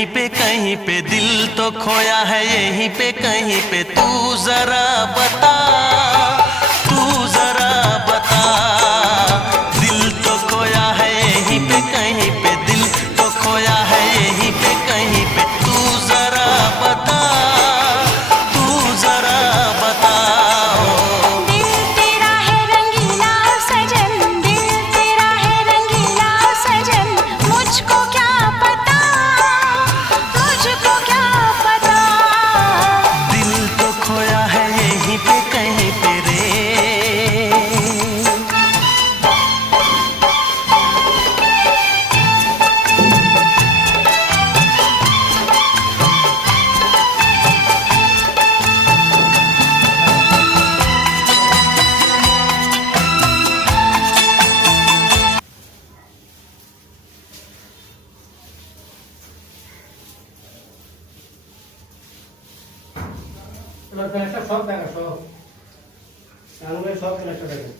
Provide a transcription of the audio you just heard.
यहीं पे कहीं पे दिल तो खोया है, यहीं पे कहीं पे तू जरा बता, तू जरा बता। दिल तो खोया है यहीं पे कहीं पे, दिल तो खोया है यहीं पे कहीं पे, तू जरा बता, तू जरा बता। दिल तेरा है रंगीला सजन, दिल तेरा है रंगीला सजन, मुझको क्या पता, मुझको क्या पता। दिल तो खोया है यहीं पे कहीं पे रे। এবার একটা সব দেখা সব আঙুলের সব একটা দেখেন।